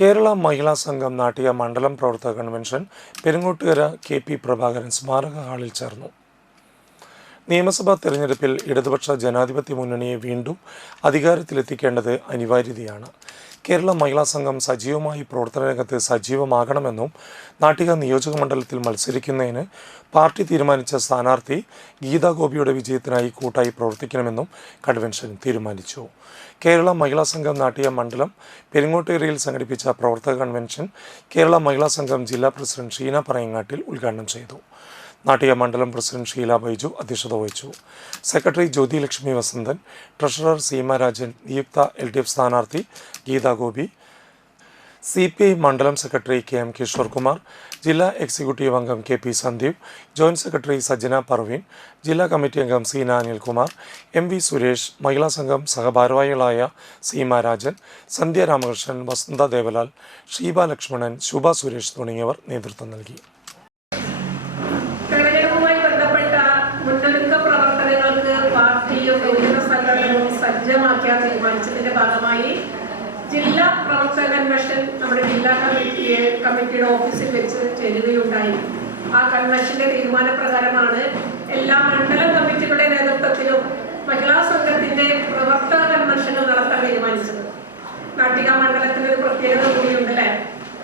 കേരള മഹിളാ സംഘം നാട്ടിക മണ്ഡലം പ്രവർത്തക കൺവെൻഷൻ പെരുങ്ങോട്ടുകര കെ.പി. പ്രഭാകരൻ സ്മാരക ഹാളിൽ ചേർന്നു. നിയമസഭാ തെരഞ്ഞെടുപ്പിൽ ഇടതുപക്ഷ ജനാധിപത്യ മുന്നണിയെ വീണ്ടും അധികാരത്തിലെത്തിക്കേണ്ടത് അനിവാര്യതയാണ്. കേരള മഹിളാ സംഘം സജീവമായി പ്രവർത്തന രംഗത്ത് സജീവമാകണമെന്നും നാട്ടിക നിയോജക മണ്ഡലത്തിൽ മത്സരിക്കുന്നതിന് പാർട്ടി തീരുമാനിച്ച സ്ഥാനാർത്ഥി ഗീതാ ഗോപിയുടെ വിജയത്തിനായി കൂട്ടായി പ്രവർത്തിക്കണമെന്നും കൺവെൻഷൻ തീരുമാനിച്ചു. കേരള മഹിളാ സംഘം നാട്ടിക മണ്ഡലം പെരുങ്ങോട്ടുകരയിൽ സംഘടിപ്പിച്ച പ്രവർത്തക കൺവെൻഷൻ കേരള മഹിളാ സംഘം ജില്ലാ പ്രസിഡന്റ് ഷീന പറയങ്ങാട്ടിൽ ഉദ്ഘാടനം ചെയ്തു. നാട്ടിക മണ്ഡലം പ്രസിഡന്റ് ഷീല ബൈജു അധ്യക്ഷത വഹിച്ചു. സെക്രട്ടറി ജ്യോതി ലക്ഷ്മി വസന്തൻ, ട്രഷറർ സീമ രാജൻ, നിയുക്ത LDF സ്ഥാനാർത്ഥി ഗീതാ ഗോപി, CPI മണ്ഡലം സെക്രട്ടറി KM കിഷോർ കുമാർ, ജില്ലാ എക്സിക്യൂട്ടീവ് അംഗം KP Sandeep, joint secretary Sajjana Parveen, ജില്ലാ കമ്മിറ്റി അംഗം സീന അനിൽകുമാർ, MV സുരേഷ്, മഹിളാ സംഘം സഹഭാരവാഹികളായ സീമ രാജൻ, സന്ധ്യ രാമകൃഷ്ണൻ, വസന്ത ദേവലാൽ, ഷീബ ലക്ഷ്മണൻ, ശുഭ സുരേഷ് തുടങ്ങിയവർ നേതൃത്വം നൽകി. സജ്ജമാക്കിയ തീരുമാനിച്ചതിന്റെ ഭാഗമായി ജില്ലാ പ്രവർത്തക കൺവെൻഷൻ നമ്മുടെ ജില്ലാ കമ്മിറ്റിയുടെ ഓഫീസിൽ വെച്ച് ചേരുകയുണ്ടായി. ആ കൺവെൻഷന്റെ തീരുമാനപ്രകാരമാണ് എല്ലാ മണ്ഡലം കമ്മിറ്റികളുടെ നേതൃത്വത്തിലും മഹിളാ സംഘത്തിന്റെ പ്രവർത്തക കൺവെൻഷനുകൾ നടത്താൻ തീരുമാനിച്ചത്. നാട്ടിക മണ്ഡലത്തിന് ഒരു പ്രത്യേകത കൂടിയുണ്ട് അല്ലേ?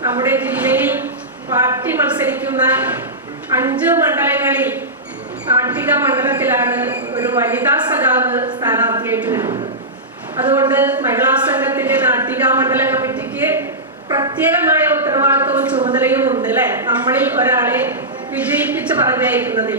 നമ്മുടെ ജില്ലയിൽ പാർട്ടി മത്സരിക്കുന്ന 5 മണ്ഡലങ്ങളിൽ നാട്ടിക മണ്ഡലത്തിലാണ് ഒരു വനിതാ സഖാവ് സ്ഥാനാർത്ഥിയായിട്ട് വരുന്നത്. അതുകൊണ്ട് മഹിളാ സംഘത്തിന്റെ നാട്ടിക മണ്ഡല കമ്മിറ്റിക്ക് പ്രത്യേകമായ ഉത്തരവാദിത്വവും ചുമതലയും ഉണ്ട് അല്ലെ? നമ്മളിൽ ഒരാളെ വിജയിപ്പിച്ച് പറഞ്ഞയക്കുന്നത്.